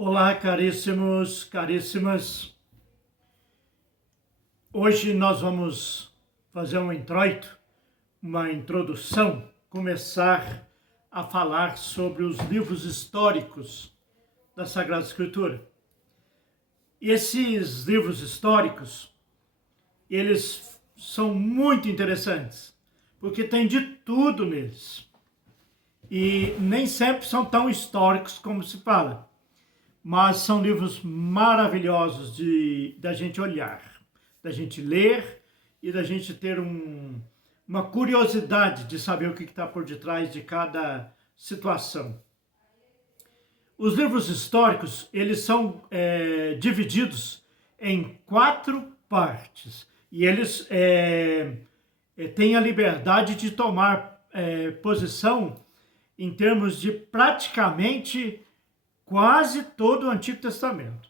Olá, caríssimos, caríssimas. Hoje nós vamos fazer um introito, uma introdução, começar a falar sobre os livros históricos da Sagrada Escritura. Esses livros históricos, eles são muito interessantes, porque tem de tudo neles. E nem sempre são tão históricos como se fala, mas são livros maravilhosos da gente olhar, da gente ler e da gente ter uma curiosidade de saber o que está por detrás de cada situação. Os livros históricos, eles são divididos em 4 partes e eles têm a liberdade de tomar posição em termos de praticamente quase todo o Antigo Testamento.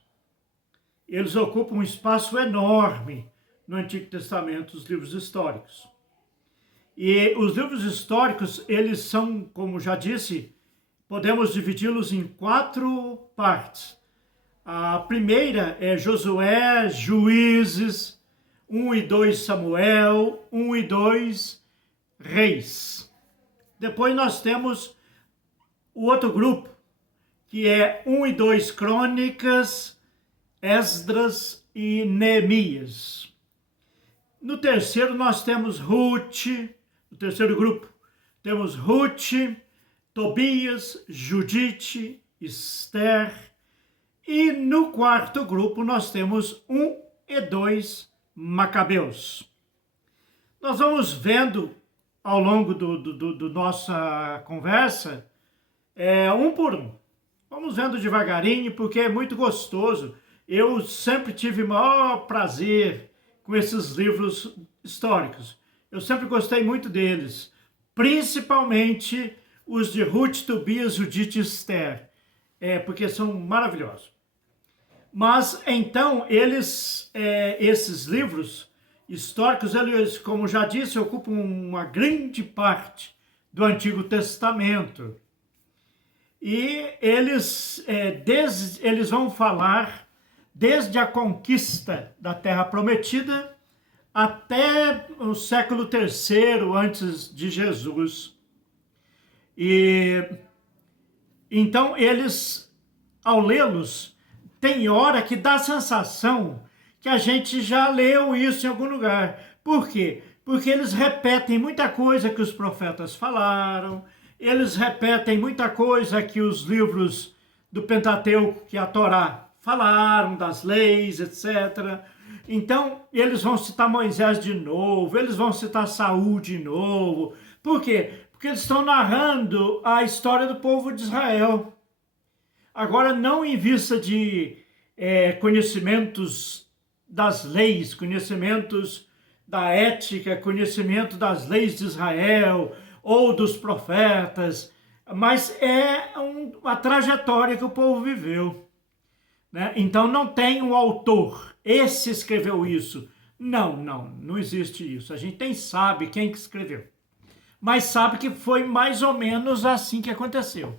Eles ocupam um espaço enorme no Antigo Testamento, os livros históricos. E os livros históricos, eles são, como já disse, podemos dividi-los em 4 partes. A primeira é Josué, Juízes, 1 e 2 Samuel, 1 e 2 Reis. Depois nós temos o outro grupo, que é 1 e 2 Crônicas, Esdras e Neemias. No terceiro nós temos Ruth, no terceiro grupo, temos Ruth, Tobias, Judite, Esther. E no quarto grupo nós temos 1 e 2 Macabeus. Nós vamos vendo ao longo do nossa conversa, um por um. Vamos vendo devagarinho, porque é muito gostoso. Eu sempre tive maior prazer com esses livros históricos. Eu sempre gostei muito deles, principalmente os de Ruth, Tobias, Judite e Esther, porque são maravilhosos. Mas, então, esses livros históricos, eles, como já disse, ocupam uma grande parte do Antigo Testamento. E eles vão falar desde a conquista da Terra Prometida até o século III antes de Jesus. E então eles, ao lê-los, tem hora que dá a sensação que a gente já leu isso em algum lugar. Por quê? Porque eles repetem muita coisa que os profetas falaram, eles repetem muita coisa que os livros do Pentateuco, que a Torá, falaram, das leis, etc. Então, eles vão citar Moisés de novo, eles vão citar Saul de novo. Por quê? Porque eles estão narrando a história do povo de Israel. Agora, não em vista de conhecimentos das leis, conhecimentos da ética, conhecimento das leis de Israel ou dos profetas, mas a trajetória que o povo viveu, né? Então não tem um autor, esse escreveu isso. Não existe isso. A gente nem sabe quem que escreveu, mas sabe que foi mais ou menos assim que aconteceu,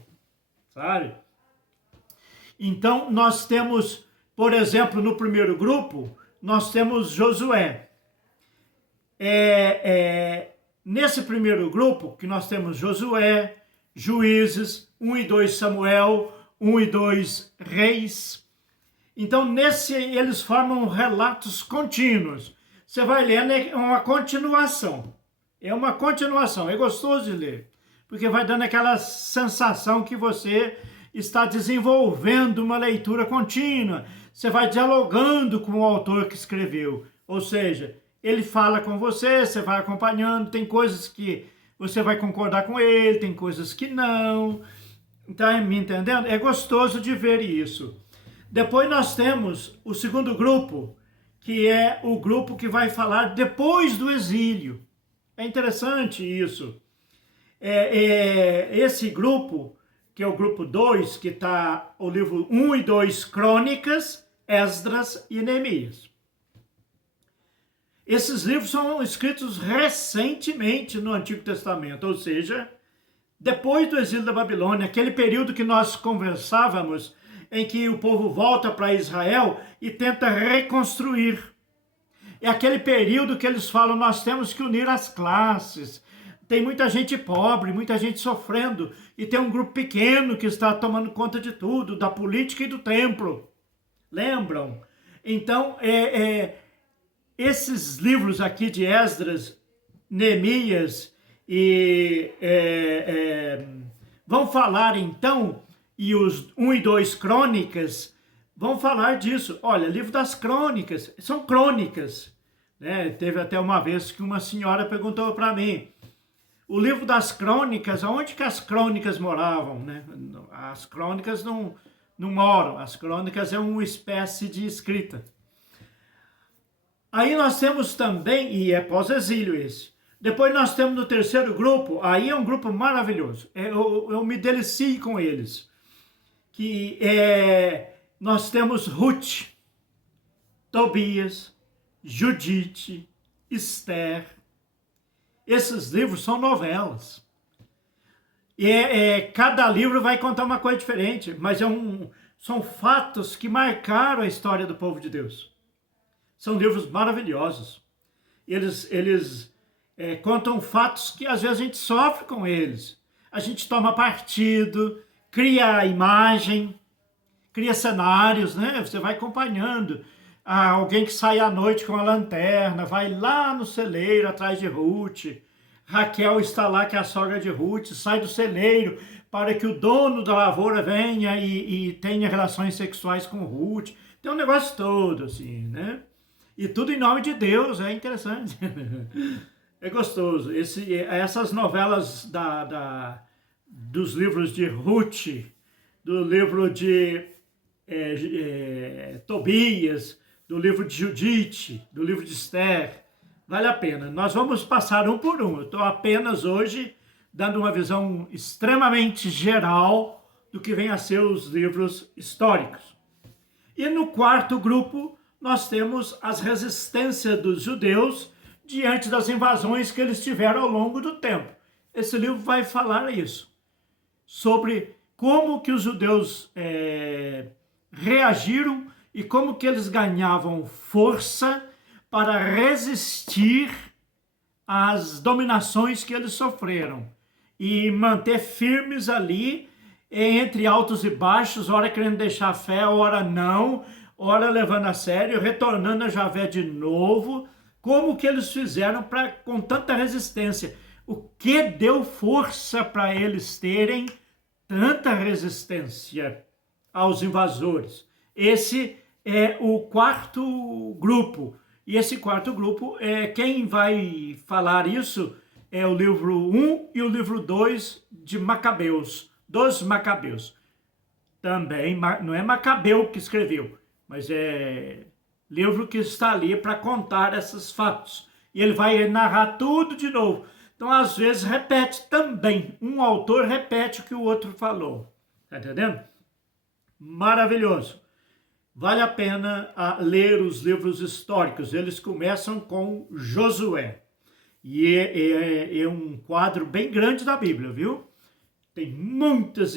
sabe? Então nós temos, por exemplo, no primeiro grupo, nós temos Josué. Nesse primeiro grupo, que nós temos Josué, Juízes, 1 e 2 Samuel, 1 e 2 Reis. Então, eles formam relatos contínuos. Você vai lendo, é uma continuação. É uma continuação, é gostoso de ler, porque vai dando aquela sensação que você está desenvolvendo uma leitura contínua. Você vai dialogando com o autor que escreveu, ou seja, ele fala com você, você vai acompanhando, tem coisas que você vai concordar com ele, tem coisas que não. Está me entendendo? É gostoso de ver isso. Depois nós temos o segundo grupo, que é o grupo que vai falar depois do exílio. É interessante isso. Esse grupo, que é o grupo 2, que está o livro 1 e 2 Crônicas, Esdras e Neemias. Esses livros são escritos recentemente no Antigo Testamento, ou seja, depois do exílio da Babilônia, aquele período que nós conversávamos em que o povo volta para Israel e tenta reconstruir. É aquele período que eles falam, nós temos que unir as classes. Tem muita gente pobre, muita gente sofrendo, e tem um grupo pequeno que está tomando conta de tudo, da política e do templo. Lembram? Então, esses livros aqui de Esdras, Neemias e vão falar então, e os 1 e 2 Crônicas vão falar disso. Olha, livro das Crônicas, são crônicas, né? Teve até uma vez que uma senhora perguntou para mim, o livro das Crônicas, aonde que as crônicas moravam, né? As crônicas não moram, as crônicas é uma espécie de escrita. Aí nós temos também, e é pós-exílio esse, depois nós temos no terceiro grupo, aí é um grupo maravilhoso, eu me delicio com eles, que nós temos Ruth, Tobias, Judite, Esther. Esses livros são novelas. Cada livro vai contar uma coisa diferente, mas são fatos que marcaram a história do povo de Deus. São livros maravilhosos. Eles contam fatos que às vezes a gente sofre com eles. A gente toma partido, cria imagem, cria cenários, né? Você vai acompanhando. Alguém que sai à noite com a lanterna, vai lá no celeiro atrás de Ruth. Raquel está lá, que é a sogra de Ruth, sai do celeiro para que o dono da lavoura venha e tenha relações sexuais com Ruth. Tem um negócio todo, assim, né? E tudo em nome de Deus, é interessante. É gostoso. Essas novelas dos livros de Ruth, do livro de Tobias, do livro de Judite, do livro de Esther, vale a pena. Nós vamos passar um por um. Eu estou apenas hoje dando uma visão extremamente geral do que vem a ser os livros históricos. E no quarto grupo, nós temos as resistências dos judeus diante das invasões que eles tiveram ao longo do tempo. Esse livro vai falar isso, sobre como que os judeus reagiram e como que eles ganhavam força para resistir às dominações que eles sofreram e manter firmes ali entre altos e baixos, ora querendo deixar a fé, ora não, ora levando a sério, retornando a Javé de novo. Como que eles fizeram com tanta resistência? O que deu força para eles terem tanta resistência aos invasores? Esse é o quarto grupo. E esse quarto grupo, quem vai falar isso é o livro 1 e o livro 2 de Macabeus, dos Macabeus. Também, não é Macabeu que escreveu, mas é livro que está ali para contar esses fatos. E ele vai narrar tudo de novo. Então, às vezes, repete também. Um autor repete o que o outro falou. Tá entendendo? Maravilhoso. Vale a pena ler os livros históricos. Eles começam com Josué. E é um quadro bem grande da Bíblia, viu? Tem muitos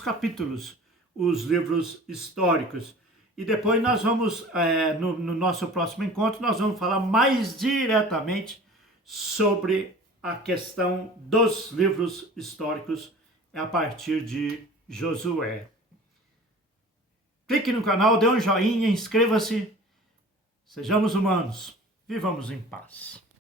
capítulos, os livros históricos. E depois nós vamos, no nosso próximo encontro, nós vamos falar mais diretamente sobre a questão dos livros históricos a partir de Josué. Clique no canal, dê um joinha, inscreva-se. Sejamos humanos, vivamos em paz.